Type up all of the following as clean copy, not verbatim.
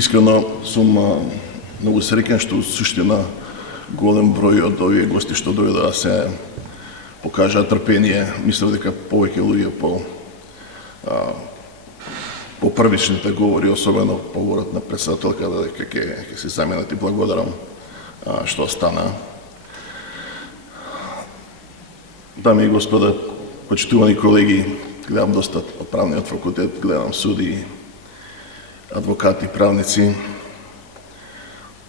Искрено сум многу среќен што суштина голем број од овие гости што дојдоа се покажаа трпение. Мислам дека повеќе луѓе по првичните говори, особено говорот на председателка, дека ќе се заменат и благодарам што остана. Дами и господа, почитувани колеги, гледам доста од правниот факултет, гледам суди, адвокати, правници,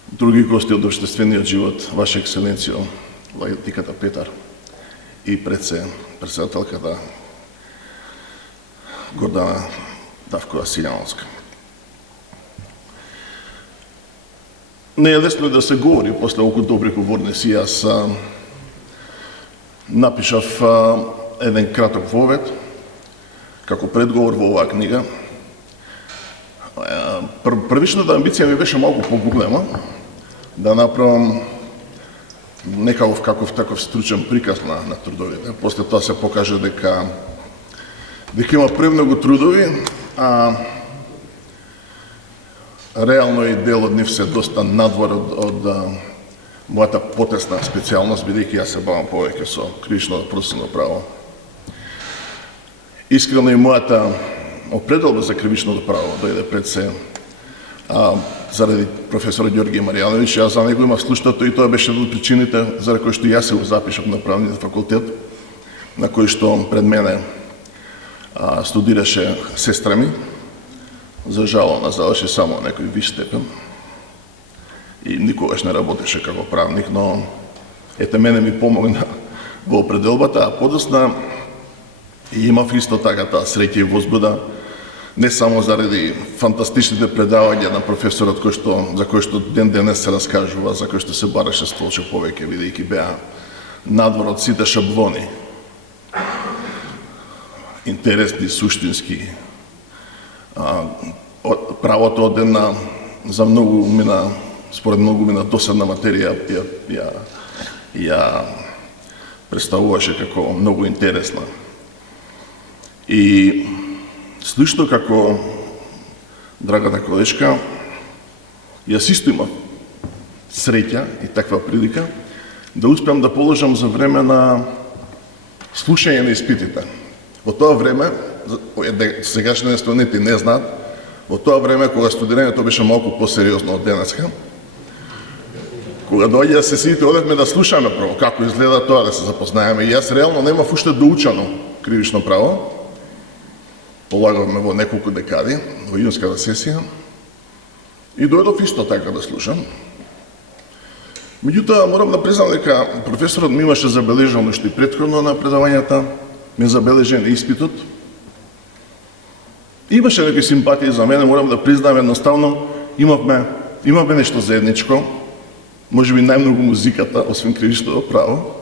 други гости од општествениот живот, Ваша екселенцијо, владиката Петар и председателката Гордана Давкова Силјановска. Не е лесно да се говори после околу добри говорници. Јас напишав еден краток вовед како предговор во оваа книга. Првичната амбиција ми беше малку поголема, да направам некаков таков стручен приказ на трудовите. После тоа се покаже дека има премногу трудови, а реално и дел од нив се доста надвор од мојата потесна специјалност, бидејќи јас се бавам повеќе со кривично процесуално право. Искрено и мојата определба за кривичното право дојде пред се заради професор Ѓорѓе Маријановиќ. Јас за него имав слушнато и тоа беше една од причините за кои што јас се го запишав на правниот факултет, на кој што пред мене студираше сестра ми. За жал, она заврши само некој виш степен и никогаш не работеше како правник, но ете мене ми помогна во определбата, а подосна и имав исто така таа среќа и возбуда, не само заради фантастичните предавања на професорот за кој што ден денес се раскажува, за кој што се бараше столче повеќе, бидејќи беа надвор од сите шаблони, интересни, суштински. Правото одена за многу мина, според многу мина досадна материја ја представуваше како многу интересна. И слично како драгата колешка, јас исто имав среќа и таква прилика да успеам да положам за време на слушање на испитите. Во тоа време, сегашните студенти не знаат, во тоа време кога студирањето беше малку посериозно од денеска, кога доаѓа сесиите, одевме да слушаме прво како изгледа тоа, да се запознаеме. И јас реално немав уште доучано кривично право. Полагавме во неколку декади, во јунската сесија, и дојдов исто така да слушам. Меѓутоа, морам да признам дека професорот ми имаше забележано што и претходно на предавањата, ме забележи на испитот. Имаше некои симпатии за мене, морам да признам, едноставно имавме нешто заедничко, можеби најмногу музиката, освен кривичното право.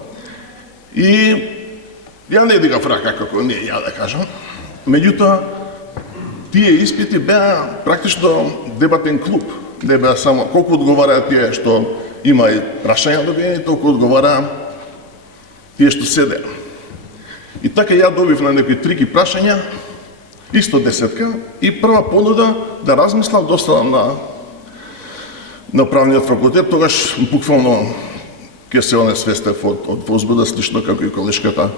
И ја не дигав рака како не ја да кажам. Меѓутоа, тие испити беа практично дебатен клуб. Не беа само колку одговараат тие што има и прашања добиени, толку одговараа тие што седеа. И така ја добив на некои трики прашања, исто десетка, и прва понуда да размислам доста на правниот факултет. Тогаш буквално ќе се онесвестев од возбуда, слично како и колешката.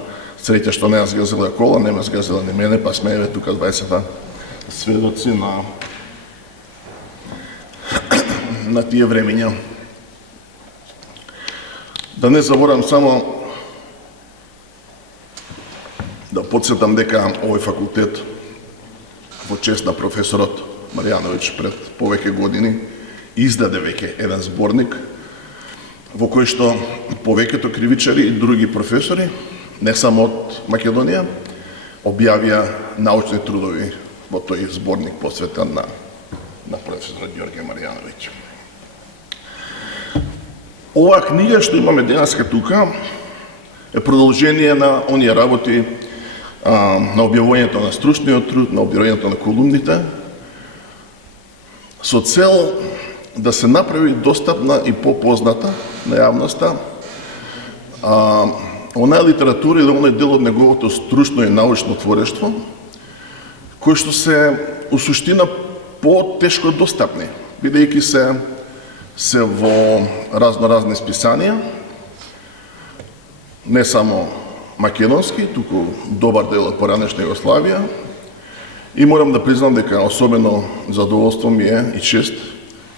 Среќа што не ја згазила кола, не ме згазила ни мене, па сме еве тука 20 сведоци на тие времења. Да не заборам само да подсетам дека овој факултет во чест на професорот Маријановиќ пред повеќе години издаде веќе еден зборник во кој што повеќето кривичари и други професори, не само од Македонија, објавија научни трудови во тој зборник посветен на професорот Ѓорѓе Маријановиќ. Оваа книга што имаме денеска тука е продолжение на оние работи, на објавувањето на стручниот труд, на објавувањето на колумните, со цел да се направи достапна и попозната на јавноста онаа литература или оној дел од неговото стручно и научно творештво, кои што се у суштина по-тешко достапни бидејќи се во разноразни списанија, не само македонски, туку добар дел од поранешна Југославија. И морам да признам дека особено задоволство ми е и чест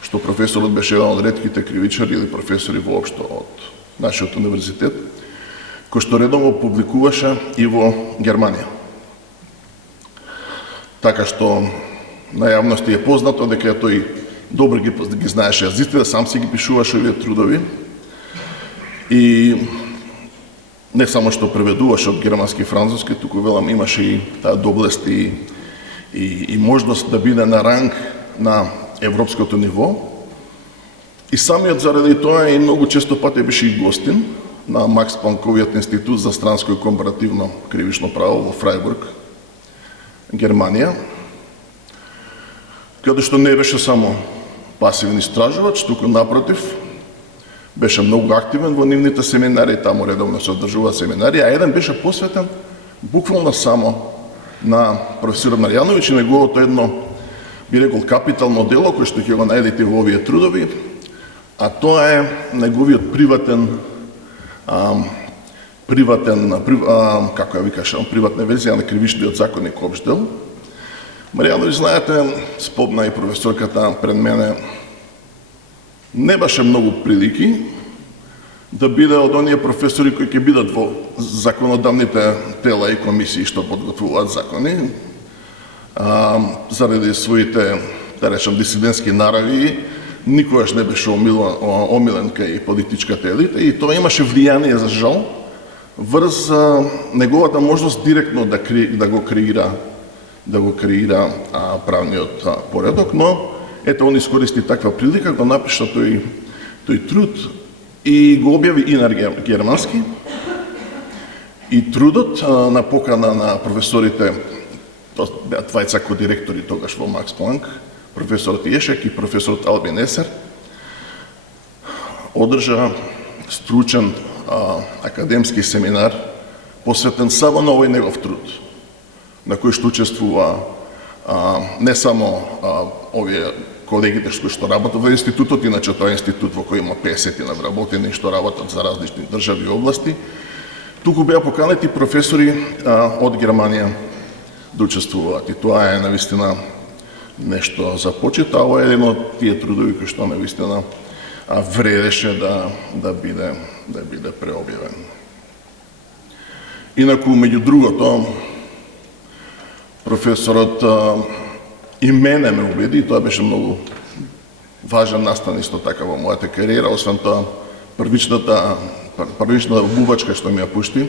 што професорот беше еден од ретките кривичари или професори воопшто од нашиот универзитет, кој што редовно публикуваше и во Германија. Така што на јавност е познато дека тој добро ги знаеше јазиците, сам си ги пишуваше овие трудови и не само што преведуваше од германски и француски, туку велам имаше и таа доблест и можност да биде на ранг на европското ниво. И самиот заради тоа и многу често пати беше и гостин на Макс Планковиот институт за странско и компаративно кривично право во Фрајбург, Германија, каде што не беше само пасивен истражувач, туку напротив, беше многу активен во нивните семинари, таму редовно се одржува семинари, а еден беше посветен буквално само на професорот Марјановиќ и неговото едно, би рекол, капитално дело, кој што ќе го најдете во овие трудови, а тоа е неговиот како ја викаше, приватна верзија на кривичниот законник општ дел. Марјановиќ, знаете, спомна и професорката пред мене, не баше многу прилики да биде од оние професори кои ќе бидат во законодавните тела и комисии што подготвуваат закони, заради своите, да речем, дисидентски нарави, никогаш не беше омилен кај политичката елита и тоа имаше влијание, за жал, врз неговата можност директно да го креира правниот поредок, но ето он искористи таква прилика, го напиша тој труд и го објави и на германски. И трудот на покана на професорите, беа двајца кодиректори тогаш во Макс Планк, професорот Јешек и професорот Албин Есер, одржа стручен академски семинар посветен само на овој негов труд, на кој што учествува не само овие колегите што работат во институтот, иначе тоа е институт во кој има 50 на вработени што работат за различни држави и области, туку беа поканети професори од Германија да учествуваат. И тоа е навистина нешто за почит, а ова е еден од тие трудови кои што навистина вредеше да биде преобјавен. Инаку, меѓу другото, професорот и мене ме убеди, и тоа беше многу важен настан исто така во мојата кариера, освен тоа првичната бувачка што ми ја пушти,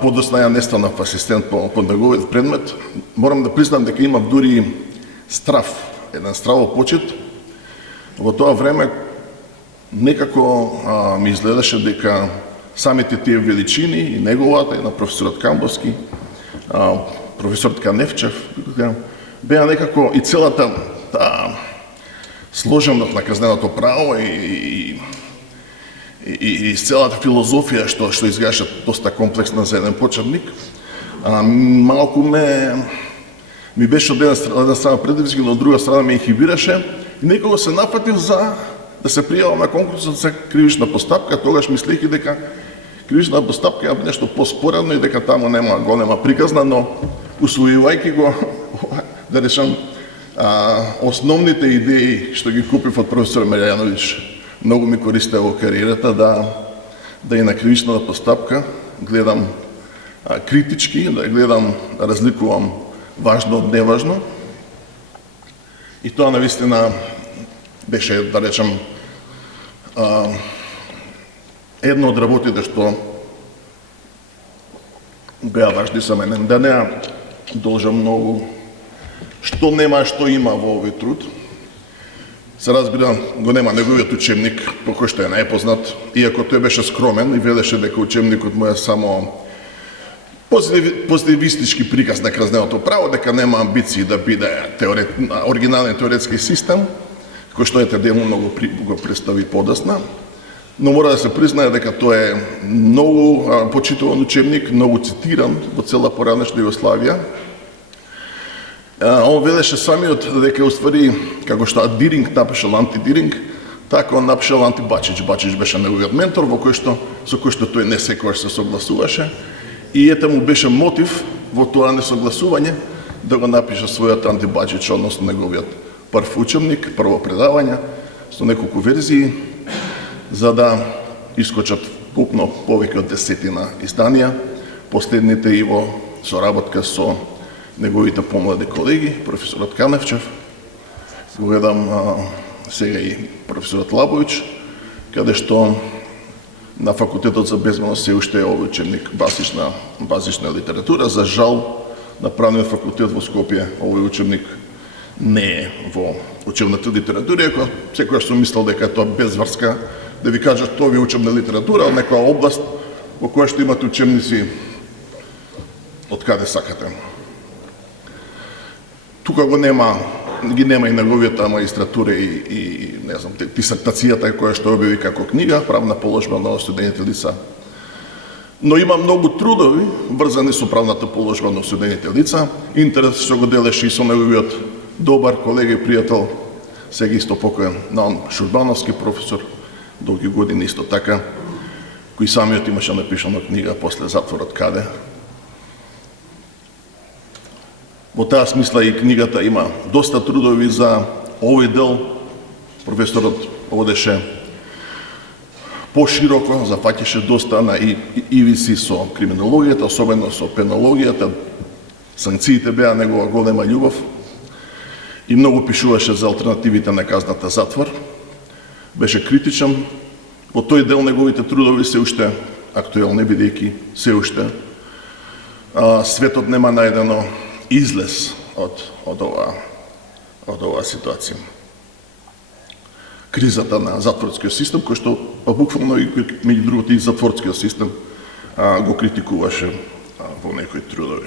подосна ја не станав асистент по неговиот предмет. Морам да признам дека имав дури еден страв почит. Во тоа време некако ми изгледаше дека самите тие величини, и неговата, и на професорот Камбовски, професорот Каневчев, беа некако и целата сложеност на казненото право и целата филозофија што изгледаше доста комплексна за еден почетник, малку ми беше од една страна предизвик, од друга страна ме инхибираше и некако се нафатив за да се пријавам на конкурсот за кривична постапка, тогаш мислејќи дека кривична постапка е нешто поспоредно и дека таму нема голема приказна, но усвојувајќи го, да речам, основните идеи што ги купив од професор Марјановиќ, многу ми користеа во кариерата, да и на кривичната постапка гледам критички, да гледам, да разликувам важно од неважно. И тоа навистина беше, да речем, едно од работите што беа важни за мене. Да не должам многу што нема, што има во овој труд. Се разбира, го нема неговиот учебник, по кој што е најпознат, иако тој беше скромен и велеше дека учебникот му е само позитивистички приказ на казненото право, дека нема амбиции да биде оригинален теоретски систем, кој што ете демо многу го представи подосна, но мора да се признае дека тоа е многу почитуван учебник, многу цитиран во цела поранешна Југославија Он велеше самиот дека уствари како што Диринг напишал анти-Диринг, така он напишал анти-Бачич. Бачич беше неговиот ментор со кој што тој не секогаш се согласуваше и ете му беше мотив во тоа несогласување да го напише својот анти-Бачич, односно неговиот прв учебник, прво предавање со неколку верзии за да искочат купно повеќе од 10 изданија, последните и во соработка со неговите помлади колеги, професорот Каневчев, го гледам сега и професорот Лабович, каде што на факултетот за безбедност се уште е овој учебник базична литература. За жал, на правниот факултет во Скопје овој учебник не е во учебната литература, иако секогаш сум мислел дека тоа безврска да ви кажат тоа ви учебна литература од некоја област во која што имате учебници од каде сакате. Тука ги нема и неговијата магистратура и не знам, дисертацијата која што објави како книга, правна положба на осудените лица. Но има многу трудови врзани со правната положба на осудените лица. Интерес што го делеше и со неговиот добар колега и пријател, сега исто покоен Наум Шурбановски, професор, долги години исто така, кој самиот имаше напишана книга после затворот каде. Во таа смисла и книгата има доста трудови за овој дел. Професорот одеше пошироко, зафаќаше доста на ивици со криминологијата, особено со пенологијата. Санкциите беа негова голема љубов и многу пишуваше за алтернативите на казната затвор. Беше критичен. Во тој дел неговите трудови се уште актуелни, бидејќи се уште светот нема најдено излез од оваа ситуација. Кризата на затворскиот систем, кој што буквално и меѓу другото и затворскиот систем го критикуваше во некои трудови.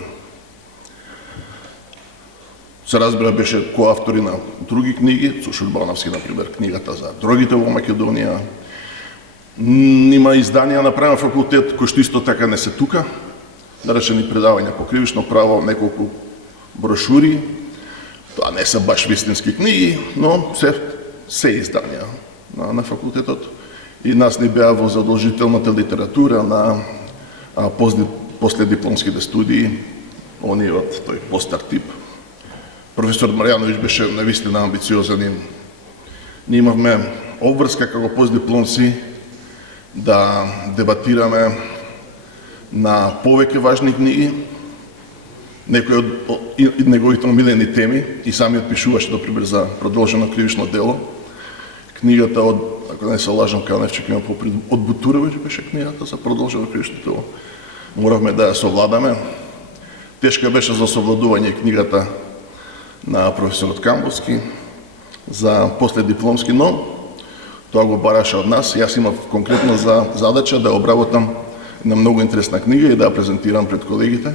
Се разбира, беше коавтори на други книги, со Шурбановски, например, книгата за дрогите во Македонија. Има изданија на правен факултет, кои што исто така не се тука, наречени предавања по кривично право, неколку брошури. Тоа не се баш вистински книги, но се изданија на факултетот. И нас ни беа во задолжителната литература на последипломските студии, они од тој постар тип. Професор Марјановиќ беше навистина амбициозен и ние имавме обврска како постдипломци да дебатираме на повеќе важни книги, некои од неговите омилени теми, и самиот пишуваше, например, за продолжено кривично дело. Книгата од, ако не се лажам, Каневчик има попред, од Бутуровиќ беше книгата за продолжено кривично дело. Моравме да ја совладаме. Тешка беше за совладување книгата на професорот Камбовски за последипломски, но тоа го бараше од нас. Јас имав конкретно за задача да обработам на многу интересна книга и да ја презентирам пред колегите,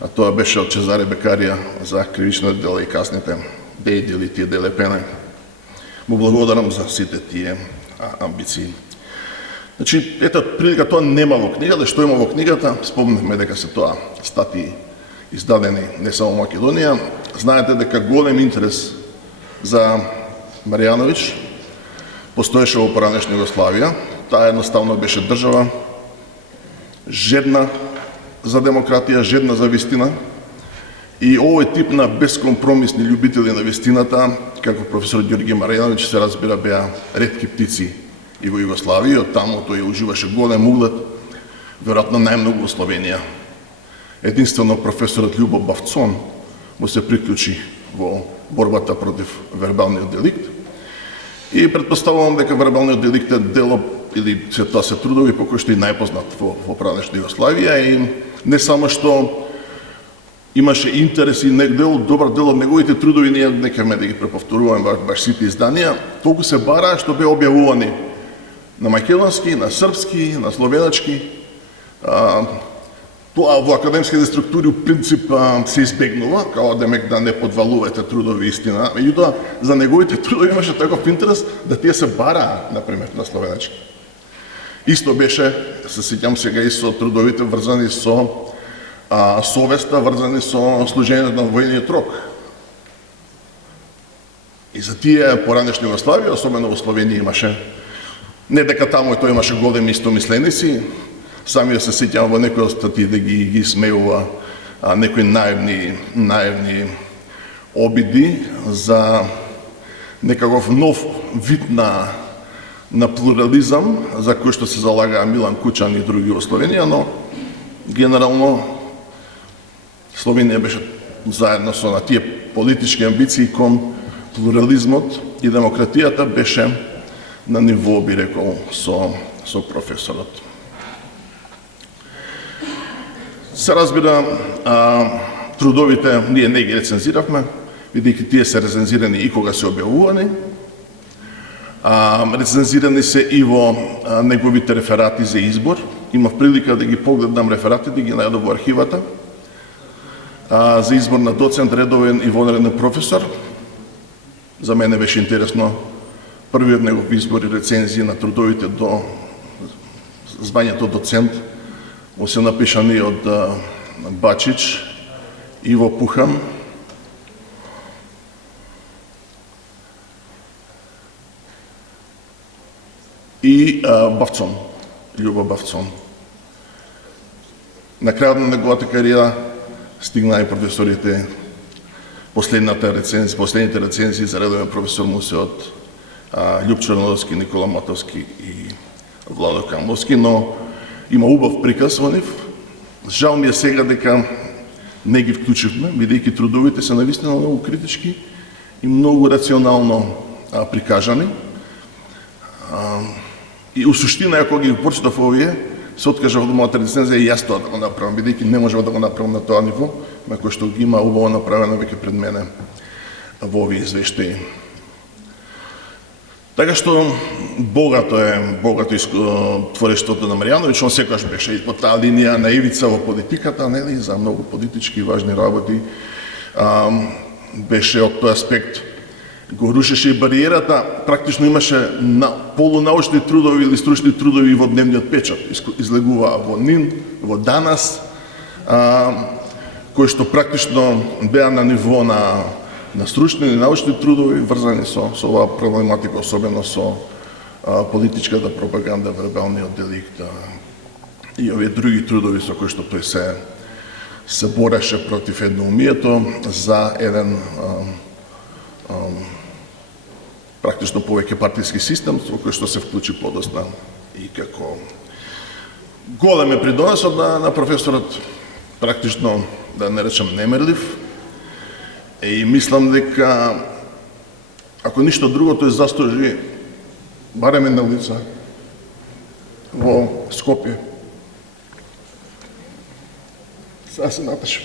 а тоа беше од Чезаре Бекарија за кривично дело и касните дели тие делепене. Му благодарам за сите тие амбиции. Значи, ето прилика тоа нема во книгата, што има во книгата, спомневме дека се тоа статии издадени не само во Македонија. Знаете дека голем интерес за Марјановиќ постоеше во поранешна Југославија. Таа едноставно беше држава жедна за демократија, жедна за вистина. И овој тип на бескомпромисни љубители на вистината, како професор Ѓорѓе Марјановиќ, се разбира, беа ретки птици и во Југославија, од таму тој уживаше голем углед, веројатно најмногу во Словенија. Единствено професорот Љубо Бавцон му се приклучи во борбата против вербалниот деликт. И претпоставувам дека вербалниот деликт е дело или тоа се трудови по кој што и најпознат во поранешна Југославија, и не само што имаше интерес и добар дел од неговите трудови, ние некаме да ги преповторуваме баш сите изданија, толку се бараа што беа објавувани на македонски, на српски, на словеначки. Тоа во академските структури у принцип се избегнува, као да не подвалувате трудови истина, меѓутоа за неговите трудови имаше таков интерес да тие се бараа, например, на словеначки. Исто беше, се сеќам сега, и со трудовите врзани со совеста, врзани со служењето на војниот рок. И за тие поранешни Југославија, особено во Словенија имаше, не дека таму тој имаше големи истомисленици, самиот се сеќавам во некои од статии да ги смеува некои наивни обиди за некаков нов вид на плурализам за кој што се залагаа Милан Кучан и други во Словенија, но генерално Словенија беше заедно со на тие политички амбиции кон плурализмот и демократијата беше на ниво, би рекол, со професорот. Се разбира, трудовите ние не ги рецензиравме, бидејќи тие се рецензирани и кога се објавувани. Рецензирани се и во неговите реферати за избор. Имав прилика да ги погледнам рефератите, ги најдов во архивата. За избор на доцент, редовен и вонреден професор. За мене беше интересно првиот негов избор и рецензии на трудовите до звањето доцент, се напишани од Бачич, Иво Пухан, и Бавцон, Љубо Бавцон. На крајот на неговата кариера стигнаа и професорите, последните рецензии за редовен професор му се од Љуб Чернодовски, Никола Матовски и Владо Камовски, но има убав приказ во нив. Жал ми е сега дека не ги вклучивме, бидејќи трудовите се навистина многу критички и многу рационално прикажани. И у суштина, ако ги прочитав овие, се откажав од мојата рецензија и јас тоа да го направам, бидејќи не можев да го направам на тоа ниво, кој што ги има убаво направено веќе пред мене во овие извештаи. Така што богато творештвото на Маријановиќ, он секогаш беше и по таа линија на ивица во политиката, нели, за многу политички важни работи. Беше од тој аспект, го рушеше и бариерата, практично имаше полунаучни трудови или стручни трудови во дневниот печат, излегуваа во НИН, во Данас, кои што практично беа на ниво на стручни и научни трудови врзани со оваа проблематика, особено со политичката пропаганда, вербалниот деликт и овие други трудови со кои што тој се бореше против едноумието за еден практично повеќе партиски систем во кој што се вклучи подоцна и како голем е придонесот на професорот, практично да не речем немерлив. И мислам дека ако ништо друго тој заслужи барем една улица во Скопје. Сега се напишем.